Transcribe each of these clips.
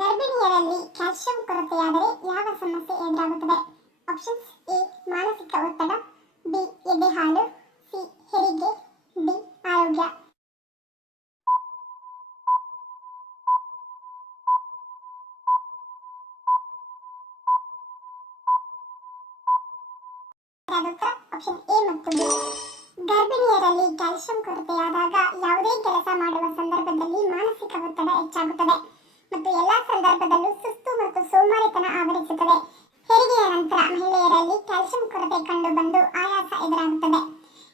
ಗರ್ಭಿಣಿಯರಲ್ಲಿ calcium ಕೊರತೆಯಾದರೆ ಯಾವ ಸಮಸ್ಯೆ ಎದುರಾಗುತ್ತದೆ? ಆಪ್ಷನ್ಸ್: ಎ ಮಾನಸಿಕ ಒತ್ತಡ, ಬಿ ಎದೆ ಹಾಲು, ಸಿ ಹೆರಿಗೆ, ಡಿ ಆರೋಗ್ಯ. ಆಪ್ಷನ್ ಎ ಮತ್ತು ಬಿ. ಗರ್ಭಿಣಿಯರಲ್ಲಿ ಕ್ಯಾಲ್ಸಿಯಂ ಕೊರತೆಯಾದಾಗ ಯಾವುದೇ ಕೆಲಸ ಮಾಡುವ ಸಂದರ್ಭದಲ್ಲಿ ಮಾನಸಿಕ ಒತ್ತಡ ಹೆಚ್ಚಾಗುತ್ತದೆ ಮತ್ತು ಎಲ್ಲಾ ಸಂದರ್ಭದಲ್ಲೂ ಸುಸ್ತು ಮತ್ತು ಸೋಮಾರಿತನ ಆವರಿಸುತ್ತದೆ. ಹೆರಿಗೆಯ ನಂತರ ಮಹಿಳೆಯರಲ್ಲಿ ಕ್ಯಾಲ್ಸಿಯಂ ಕೊರತೆ ಕಂಡುಬಂದು ಆಯಾಸ ಎದುರಾಗುತ್ತದೆ.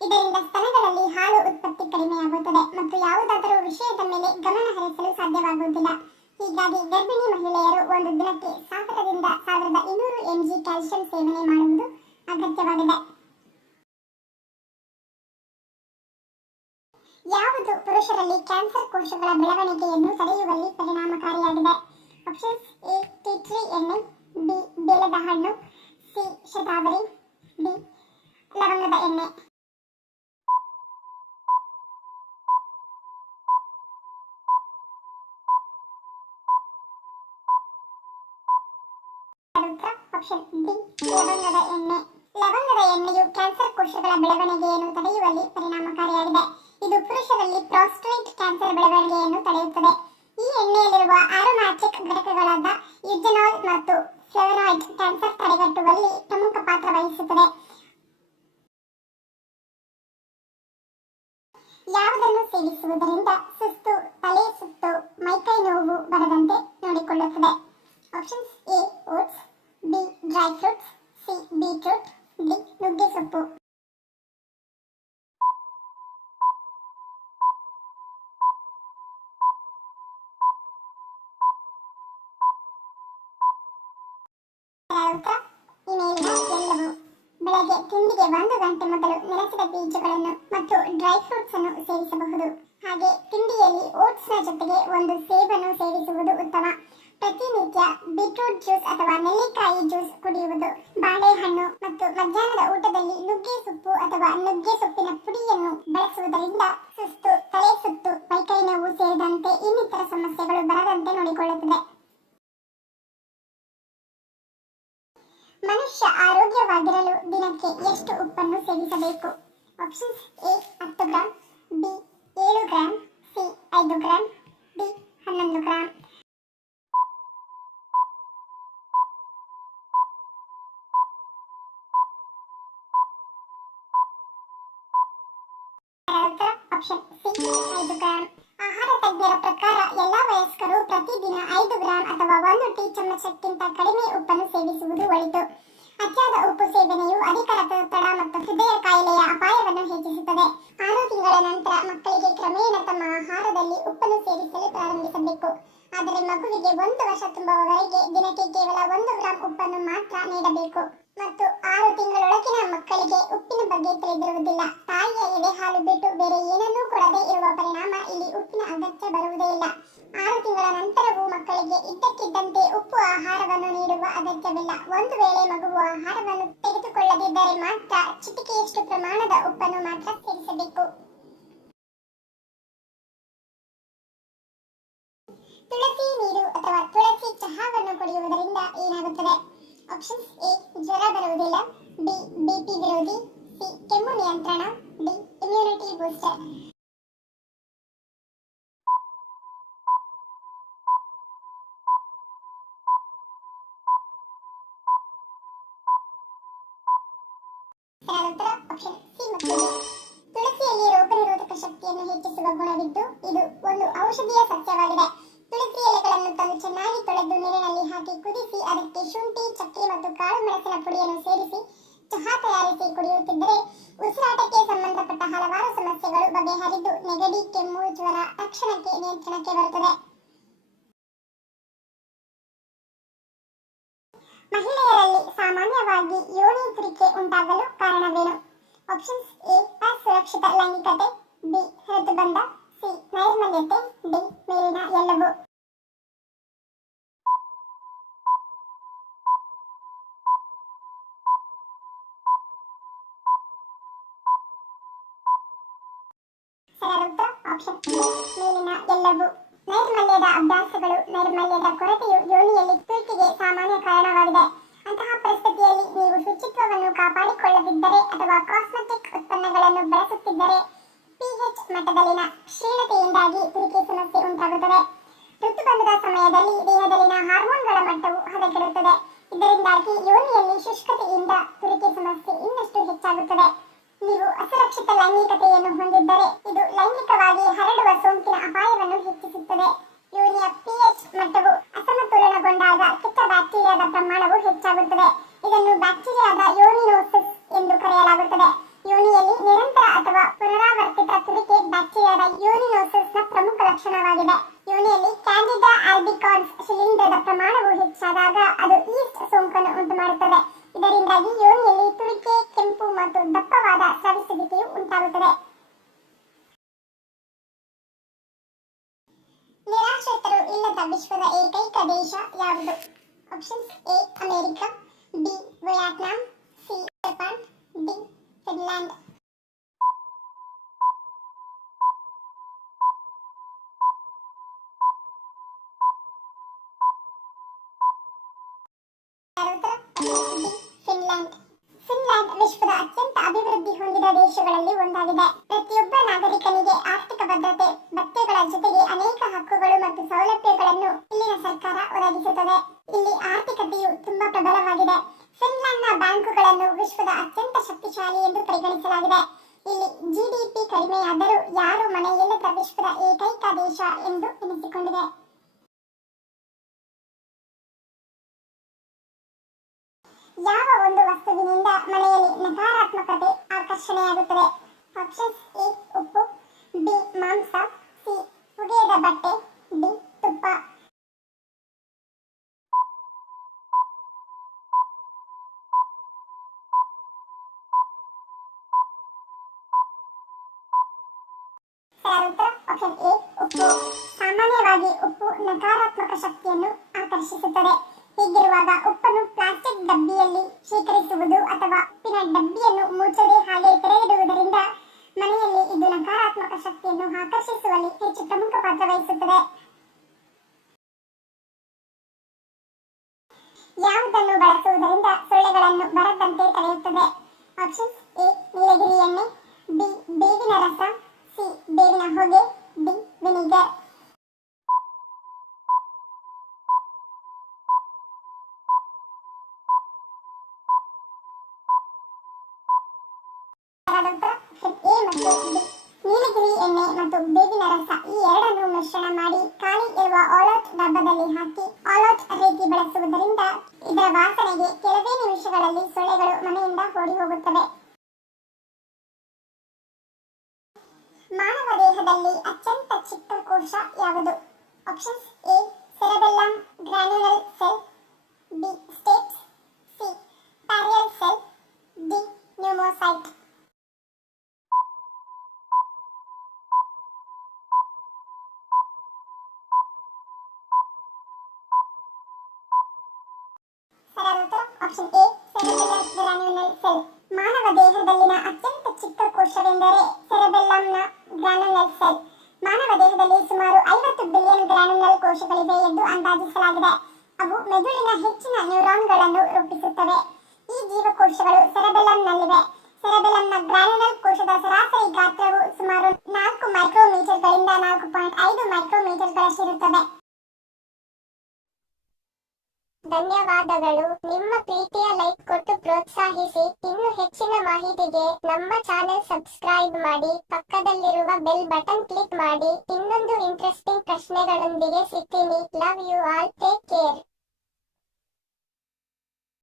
ಇದರಿಂದ ಸ್ತನಗಳಲ್ಲಿ ಹಾಲು ಉತ್ಪತ್ತಿ ಕಡಿಮೆಯಾಗುತ್ತದೆ ಮತ್ತು ಯಾವುದಾದರೂ ವಿಷಯದ ಮೇಲೆ ಗಮನ ಹರಿಸಲು ಸಾಧ್ಯವಾಗುವುದಿಲ್ಲ. ಹೀಗಾಗಿ ಗರ್ಭಿಣಿ ಮಹಿಳೆಯರು ಒಂದು ದಿನಕ್ಕೆ 1000 ರಿಂದ 1200 mg ಕ್ಯಾಲ್ಸಿಯಂ ಸೇವನೆ ಮಾಡುವುದು ಅಗತ್ಯವಾಗಿದೆ. ಯಾವುದು ಪುರುಷರಲ್ಲಿ ಕ್ಯಾನ್ಸರ್ ಕೋಶಗಳ ಬೆಳವಣಿಗೆಯನ್ನು ತಡೆಯುವಲ್ಲಿ ಪರಿಣಾಮಕಾರಿಯಾಗಿದೆ? ಆಪ್ಷನ್ಸ್: ಎ ಟೀ ಟ್ರೀ ಎಣ್ಣೆ, ಬಿ ಬೇಲದ ಹಣ್ಣು, ಸಿ ಶತಾವರಿ, ಡಿ ಲವಂಗದ ಎಣ್ಣೆ. ಆಪ್ಷನ್ ಡಿ ಲವಂಗದ ಎಣ್ಣೆ. ಲವಂಗದ ಎಣ್ಣೆಯು ಕ್ಯಾನ್ಸರ್ ಕೋಶಗಳ ಬೆಳವಣಿಗೆಯನ್ನು ತಡೆಯುವಲ್ಲಿ ಪರಿಣಾಮಕಾರಿಯಾಗಿದೆ. ಇದು ಪುರುಷರಲ್ಲಿ ಪ್ರಾಸ್ಟೇಟ್ ಕ್ಯಾನ್ಸರ್ ಬೆಳವಣಿಗೆಯನ್ನು ತಡೆಯುತ್ತದೆ. ಈ ಎಣ್ಣೆಯಲ್ಲಿರುವ ಆರೋಮ್ಯಾಟಿಕ್ ಘಟಕಗಳಾದ ಯುಜೆನಾಲ್ ಮತ್ತು ಫ್ಲೇವನಾಯ್ಡ್ ಕ್ಯಾನ್ಸರ್ ತಡೆಗಟ್ಟುವಲ್ಲಿ ಪ್ರಮುಖ ಪಾತ್ರ ವಹಿಸುತ್ತದೆ. ಯಾವುದನ್ನು ಸೇವಿಸುವುದರಿಂದ ಸುಸ್ತು, ತಲೆ ಸುತ್ತು, ಮೈಕೈ ನೋವು ಬರದಂತೆ ನೋಡಿಕೊಳ್ಳುತ್ತದೆ? Options: A oats, B dry fruits, C beetroot, D ನುಗ್ಗೆ ಸೊಪ್ಪು. ಈ ಮೇಲಿನ ಎಲ್ಲವೂ. ಬೆಳಗ್ಗೆ ತಿಂಡಿಗೆ 1 ಗಂಟೆ ಮೊದಲು ನೆನೆಸಿದ ಬೀಜಗಳನ್ನು ಮತ್ತು ಡ್ರೈ ಫ್ರೂಟ್ಸ್ ಅನ್ನು ಸೇವಿಸಬಹುದು. ಹಾಗೆ ತಿಂಡಿಯಲ್ಲಿ ಓಟ್ಸ್ ನ ಜೊತೆಗೆ ಒಂದು ಸೇಬನ್ನು ಸೇವಿಸುವುದು ಉತ್ತಮ. ಪ್ರತಿನಿತ್ಯ ಬೀಟ್ರೂಟ್ ಜ್ಯೂಸ್ ಅಥವಾ ನೆಲ್ಲಿಕಾಯಿ ಜ್ಯೂಸ್ ಕುಡಿಯುವುದು, ಬಾಳೆಹಣ್ಣು ಮತ್ತು ಮಧ್ಯಾಹ್ನದ ಊಟದಲ್ಲಿ ನುಗ್ಗೆ ಸೊಪ್ಪು ಅಥವಾ ನುಗ್ಗೆ ಸೊಪ್ಪಿನ ಪುಡಿಯನ್ನು ಬಳಸುವುದರಿಂದ ಸುಸ್ತು, ತಲೆ ಸುತ್ತು, ಮೈಕೈ ನೋವು ಸೇರಿದಂತೆ ಇನ್ನಿತರ ಸಮಸ್ಯೆಗಳು ಬರದಂತೆ ನೋಡಿಕೊಳ್ಳುತ್ತದೆ. ಮನುಷ್ಯ ಆರೋಗ್ಯವಾಗಿರಲು ದಿನಕ್ಕೆ ಎಷ್ಟು ಉಪ್ಪನ್ನು ಸೇವಿಸಬೇಕು? Options: A 10 gram, B 7 gram, C 5 gram, D 11 gram. Option C 5 gram. ಆಹಾರ ತಜ್ಞರ ಪ್ರಕಾರ ಎಲ್ಲಾ ವಯಸ್ಕರು ಪ್ರತಿದಿನ 5 ಗ್ರಾಂ ಅಥವಾ 1 ಟೀ ಚಮಚಕ್ಕಿಂತ ಕಡಿಮೆ ಉಪ್ಪನ್ನು ಸೇವಿಸುವುದು ಒಳಿತು. ಅತಿಯಾದ ಉಪ್ಪು ಸೇವನೆಯು ಅಧಿಕ ರಕ್ತದೊತ್ತಡ ಮತ್ತು ಹೃದಯ ಕಾಯಿಲೆಯ ಅಪಾಯವನ್ನು ಹೆಚ್ಚಿಸುತ್ತದೆ. 6 ತಿಂಗಳ ನಂತರ ಮಕ್ಕಳಿಗೆ ಕ್ರಮೇಣ ತಮ್ಮ ಆಹಾರದಲ್ಲಿ ಉಪ್ಪನ್ನು ಸೇರಿಸಲು ಪ್ರಾರಂಭಿಸಬೇಕು. ಆದರೆ ಮಗುವಿಗೆ 1 ವರ್ಷ ತುಂಬುವವರೆಗೆ ದಿನಕ್ಕೆ ಕೇವಲ 1 ಗ್ರಾಂ ಉಪ್ಪನ್ನು ಮಾತ್ರ ನೀಡಬೇಕು ಮತ್ತು 6 ತಿಂಗಳೊಳಗಿನ ಮಕ್ಕಳಿಗೆ ಉಪ್ಪಿನ ಬಗ್ಗೆ ತಿಳಿದಿರುವುದಿಲ್ಲ. ತಾಯಿಯ ಎದೆ ಹಾಲು ಬಿಟ್ಟು ಬೇರೆ ಏನನ್ನೂ ಕೊಡದೇ ಇರುವ ಪರಿಣಾಮ ಇಲ್ಲಿ ಉಪ್ಪಿನ ಅಗತ್ಯ ಬರುವುದೇ ಇಲ್ಲ. 6 ತಿಂಗಳ ನಂತರವೂ ಮಕ್ಕಳಿಗೆ ಇದ್ದಕ್ಕಿದ್ದಂತೆ ಉಪ್ಪು ಆಹಾರವನ್ನು ನೀಡುವ ಅಗತ್ಯವಿಲ್ಲ. ಒಂದು ವೇಳೆ ಮಗುವು ಆಹಾರವನ್ನು ತೆಗೆದುಕೊಳ್ಳದಿದ್ದರೆ ಮಾತ್ರ ಚಿಟಿಕೆಯಷ್ಟು ಪ್ರಮಾಣದ ಉಪ್ಪನ್ನು ಮಾತ್ರ ಸೇರಿಸಬೇಕು. ತುಳಸಿ ನೀರು ಅಥವಾ ತುಳಸಿ ಚಹಾವನ್ನು ಕುಡಿಯುವುದರಿಂದ ಏನಾಗುತ್ತದೆ? ಆಪ್ಷನ್ಸ್: ಎ ಜ್ವರ ಬರುವುದಿಲ್ಲ, ಬಿ ಬಿಪಿ ವಿರೋಧಿ, ಸಿ ಕೆಮ್ಮು ನಿಯಂತ್ರಣ, D immunity booster. Option C ಮತ್ತು ಡಿ. ತುಳಸಿಯಲ್ಲಿ ರೋಗನಿರೋಧಕ ಶಕ್ತಿಯನ್ನು ಹೆಚ್ಚಿಸುವ ಗುಣವಿದ್ದು ಇದು ಒಂದು ಔಷಧೀಯ ಸಸ್ಯವಾಗಿದೆ. ತುಳಸಿ ಎಲೆಗಳನ್ನು ತಂದು ಚೆನ್ನಾಗಿ ತೊಳೆದು ನೀರಿನಲ್ಲಿ ಹಾಕಿ ಕುದಿಸಿ ಅದಕ್ಕೆ ಶುಂಠಿ, ಚಕ್ಕೆ ಮತ್ತು ಕಾಳು ಮೆಣಸಿನ ಪುಡಿಯನ್ನು ಸೇರಿಸಿ ಚಹಾ ತಯಾರಿಸಿ ಕುಡಿಯುತ್ತಿದ್ದರೆ ಉಸಿರಾಟಕ್ಕೆ ಸಂಬಂಧಪಟ್ಟ ಹಲವಾರು ಸಮಸ್ಯೆಗಳು ಬಗೆಹರಿದು ನೆಗಡಿ, ಕೆಮ್ಮು, ಜ್ವರ ತಕ್ಷಣಕ್ಕೆ ನಿಯಂತ್ರಣಕ್ಕೆ ಬರುತ್ತದೆ. ಮಹಿಳೆಯರಲ್ಲಿ ಸಾಮಾನ್ಯವಾಗಿ ಯೋನಿ ತುರಿಕೆ ಉಂಟಾಗಲು ಕಾರಣವೇನು? ಆಪ್ಷನ್ಸ್: ಎ ಅಸುರಕ್ಷಿತ ಲೈಂಗಿಕತೆ, ಬಿ ಋತುಬಂಧ, ಸಿ ನೈರ್ಮಲ್ಯತೆ, ಡಿ ಮೇಲಿನ ಎಲ್ಲವೂ. ಆಪ್ಷನ್ ಮೇಲಿನ ಎಲ್ಲವೂ. ನೈರ್ಮಲ್ಯದ ಅಭ್ಯಾಸಗಳು. ನೈರ್ಮಲ್ಯದ ಕೊರತೆಯು ಯೋನಿಯಲ್ಲಿ ತುರಿಕೆಗೆ ಸಾಮಾನ್ಯ ಕಾರಣವಾಗಿದೆ. ಅಂತಹ ಪರಿಸ್ಥಿತಿಯಲ್ಲಿ ನೀವು ಶುಚಿತ್ವವನ್ನು ಕಾಪಾಡಿಕೊಳ್ಳದಿದ್ದರೆ ಅಥವಾ ಕಾಸ್ಮೆಟಿಕ್ ಉತ್ಪನ್ನಗಳನ್ನು ಬಳಸುತ್ತಿದ್ದರೆ ಪಿಎಚ್ ಮಟ್ಟದಲ್ಲಿನ ಕ್ಷೀಣತೆಯಿಂದಾಗಿ ತುರಿಕೆ ಸಮಸ್ಯೆ ಉಂಟಾಗುತ್ತದೆ. ಋತುಬಂಧದ ಸಮಯದಲ್ಲಿ ದೇಹದಲ್ಲಿನ ಹಾರ್ಮೋನ್ಗಳ ಮಟ್ಟವು ಹದಗೆಡುತ್ತದೆ. ಇದರಿಂದಾಗಿ ಯೋನಿಯಲ್ಲಿ ಶುಷ್ಕತೆಯಿಂದ ತುರಿಕೆ ಸಮಸ್ಯೆ ಇನ್ನಷ್ಟು ಹೆಚ್ಚಾಗುತ್ತದೆ. ನೀವು ಅಸುರಕ್ಷಿತ ಲೈಂಗಿಕತೆಯನ್ನು ಹೊಂದಿದ್ದರೆ ಇದು ಲೈಂಗಿಕವಾಗಿ ಹರಡುವ ಸೋಂಕಿನ ಅಪಾಯವನ್ನು ಹೆಚ್ಚಿಸುತ್ತದೆ. ಯೋನಿಯ ಪಿಎಚ್ ಮಟ್ಟವು ಅಸಮತೋಲನಗೊಂಡಾಗ ಕೆಟ್ಟ ಬ್ಯಾಕ್ಟೀರಿಯಾದ ಪ್ರಮಾಣವು ಹೆಚ್ಚಾಗುತ್ತದೆ. ಇದನ್ನು ಬ್ಯಾಕ್ಟೀರಿಯಾದ ಯೋನಿನೋಸಿಸ್ ಎಂದು ಕರೆಯಲಾಗುತ್ತದೆ. ಯೋನಿಯಲ್ಲಿ ನಿರಂತರ ಅಥವಾ ಪುನರಾವರ್ತಿತ ತುರಿಕೆ ಬ್ಯಾಕ್ಟೀರಿಯಾದ ಯೋನಿನೋಸಿಸ್ನ ಪ್ರಮುಖ ಲಕ್ಷಣವಾಗಿದೆ. ಯೋನಿಯಲ್ಲಿ ಕ್ಯಾಂಡಿಡಾ ಆಲ್ಬಿಕಾನ್ಸ್ ಶಿಲೀಂಧ್ರದ ಪ್ರಮಾಣವು ಹೆಚ್ಚಾದಾಗ ಅದು ಈಸ್ಟ್ ಸೋಂಕನ್ನು ಉಂಟುಮಾಡುತ್ತದೆ. ಇದರಿಂದಾಗಿ ಯೋನಿಯಲ್ಲಿ ತುರಿಕೆ, ಕೆಂಪು ಮತ್ತು ದಪ್ಪವಾದ ಸ್ರವಿಸುವಿಕೆಯು ಉಂಟಾಗುತ್ತದೆ. ನಿರಾಶ್ರಿತರು ಇಲ್ಲದ ವಿಶ್ವದ ಏಕೈಕ ದೇಶ ಯಾವುದು? Options: A America, B Vietnam, C Japan, D Finland. Finland. Finland ವಿಶ್ವದ ಅತ್ಯಂತ ಅಭಿವೃದ್ಧಿ ಹೊಂದಿದ ದೇಶಗಳಲ್ಲಿ ಒಂದಾಗಿದೆ. ಪ್ರತಿಯೊಬ್ಬ ನಾಗರಿಕನಿಗೆ ಆರ್ಥಿಕ ಭದ್ರತೆ, ಭತ್ಯೆಗಳ ಜೊತೆಗೆ ಅನೇಕ ಹಕ್ಕುಗಳು ಮತ್ತು ಸೌಲಭ್ಯಗಳನ್ನು ಇಲ್ಲಿನ ಸರ್ಕಾರ ಒದಗಿಸುತ್ತದೆ. ಇಲ್ಲಿ ಆರ್ಥಿಕತೆಯು ತುಂಬಾ ಪ್ರಬಲವಾಗಿದೆ. ಫಿನ್ಲ್ಯಾಂಡ್ನ ಬ್ಯಾಂಕುಗಳನ್ನು ವಿಶ್ವದ ಅತ್ಯಂತ ಶಕ್ತಿಶಾಲಿ ಎಂದು ಪರಿಗಣಿಸಲಾಗಿದೆ. ಇಲ್ಲಿ ಜಿಡಿಪಿ ಕಡಿಮೆಯಾದರೂ ಯಾರೂ ಮನೆಯಿಲ್ಲದ ವಿಶ್ವದ ಏಕೈಕ ದೇಶ ಎಂದು ಎನಿಸಿಕೊಂಡಿದೆ. ಯಾವ ಒಂದು ವಸ್ತುವಿನಿಂದ ಮನೆಯಲ್ಲಿ ನಕಾರಾತ್ಮಕತೆ ಆಕರ್ಷಣೆಯಾಗುತ್ತದೆ? ಆಪ್ಷನ್ಸ್: ಎ ಉಪ್ಪು, ಬಿ ಮಾಂಸ, ಸಿ ಹುಗಿಯದ ಬಟ್ಟೆ, ಡಿ ತುಪ್ಪ. ಆಪ್ಷನ್ ಎ ಉಪ್ಪು. ಸಾಮಾನ್ಯವಾಗಿ ಉಪ್ಪು ನಕಾರಾತ್ಮಕ ಶಕ್ತಿಯನ್ನು ಆಕರ್ಷಿಸುತ್ತದೆ. ಹೀಗಿರುವಾಗ ಉಪ್ಪನ್ನು ಪ್ಲಾಸ್ಟಿಕ್ ಡಬ್ಬಿಯಲ್ಲಿ ಶೇಖರಿಸುವುದು ಅಥವಾ ಉಪ್ಪಿನ ಡಬ್ಬಿಯನ್ನು ಮುಚ್ಚದೆ ಹಾಗೆ ತೆರೆದಿಡುವುದರಿಂದ ಮನೆಯಲ್ಲಿ ಇದು ನಕಾರಾತ್ಮಕ ಶಕ್ತಿಯನ್ನು ಆಕರ್ಷಿಸುವಲ್ಲಿ ಹೆಚ್ಚು ಪ್ರಮುಖ ಪಾತ್ರ ವಹಿಸುತ್ತದೆ. ಯಾವುದನ್ನು ಬಳಸುವುದರಿಂದ ಸೊಳ್ಳೆಗಳನ್ನು ಬರದಂತೆ ತಡೆಯುತ್ತದೆ? ಆಪ್ಷನ್ಸ್: ಎ ನೀಲಗಿರಿ ಎಣ್ಣೆ, ಬಿ ಬೇವಿನ ರಸ, ಸಿ ಬೇವಿನ ಹೊಗೆ, ಡಿ ವಿನಿಗರ್. ನೀಲಗಿರಿ ಎಣ್ಣೆ ಮತ್ತು ಬೇವಿನ ರಸ ಈ ಎರಡನ್ನು ಮಿಶ್ರಣ ಮಾಡಿ ಖಾಲಿ ಇರುವ ಆಲೌಟ್ ಡಬ್ಬದಲ್ಲಿ ಹಾಕಿ ಆಲೌಟ್ ರೀತಿ ಬಳಸುವುದರಿಂದ ಇದರ ವಾಸನೆಗೆ ಕೆಲವೇ ನಿಮಿಷಗಳಲ್ಲಿ ಸೊಳ್ಳೆಗಳು ಮನೆಯಿಂದ ಓಡಿ ಹೋಗುತ್ತವೆ. ಮಾನವ ದೇಹದಲ್ಲಿ ಅತ್ಯಂತ ಚಿಕ್ಕ ಕೋಶ ಯಾವುದು? Options: A cerebellum granular cell, B stapes, C parietal cell, D pneumocyte. Option A cerebellum granular cell. ಮಾನವ ದೇಹದಲ್ಲಿನ ಅತ್ಯಂತ ಚಿಕ್ಕ ಕೋಶವೆಂದರೆ ಸೆರೆಬೆಲ್ಲಮ್ನ ಗ್ರಾನ್ಯುಲರ್ ಸೆಲ್. ಮಾನವ ದೇಹದಲ್ಲಿ ಸುಮಾರು 50 ಬಿಲಿಯನ್ ಗ್ರಾನ್ಯುಲರ್ ಕೋಶಗಳಿವೆ ಎಂದು ಅಂದಾಜಿಸಲಾಗಿದೆ. ಅವು ಮೆದುಳಿನ ಹೆಚ್ಚಿನ ನ್ಯೂರಾನ್ಗಳನ್ನು ರೂಪಿಸುತ್ತವೆ. ಈ ಜೀವಕೋಶಗಳು ಸೆರೆಬೆಲ್ಲಮ್ನಲ್ಲಿವೆ. ಸೆರೆಬೆಲ್ಲಮ್ನ ಗ್ರಾನ್ಯುಲರ್ ಕೋಶದ ಸರಾಸರಿ ಗಾತ್ರವು ಸುಮಾರು 4 ಮೈಕ್ರೋಮೀಟರ್ಗಳಿಂದ 4.5 ಮೈಕ್ರೋಮೀಟರ್ಗಳಷ್ಟಿರುತ್ತದೆ. ಧನ್ಯವಾದಗಳು. ನಿಮ್ಮ ಪ್ರೀತಿಯ ಲೈಕ್ ಕೊಟ್ಟು ಪ್ರೋತ್ಸಾಹಿಸಿ. ಇನ್ನು ಹೆಚ್ಚಿನ ಮಾಹಿತಿಗೆ ನಮ್ಮ ಚಾನೆಲ್ ಸಬ್ಸ್ಕ್ರೈಬ್ ಮಾಡಿ, ಪಕ್ಕದಲ್ಲಿರುವ ಬೆಲ್ ಬಟನ್ ಕ್ಲಿಕ್ ಮಾಡಿ. ಇನ್ನೊಂದು ಇಂಟ್ರೆಸ್ಟಿಂಗ್ ಪ್ರಶ್ನೆಗಳೊಂದಿಗೆ ಸಿಗ್ತೀನಿ. Love you all. Take care.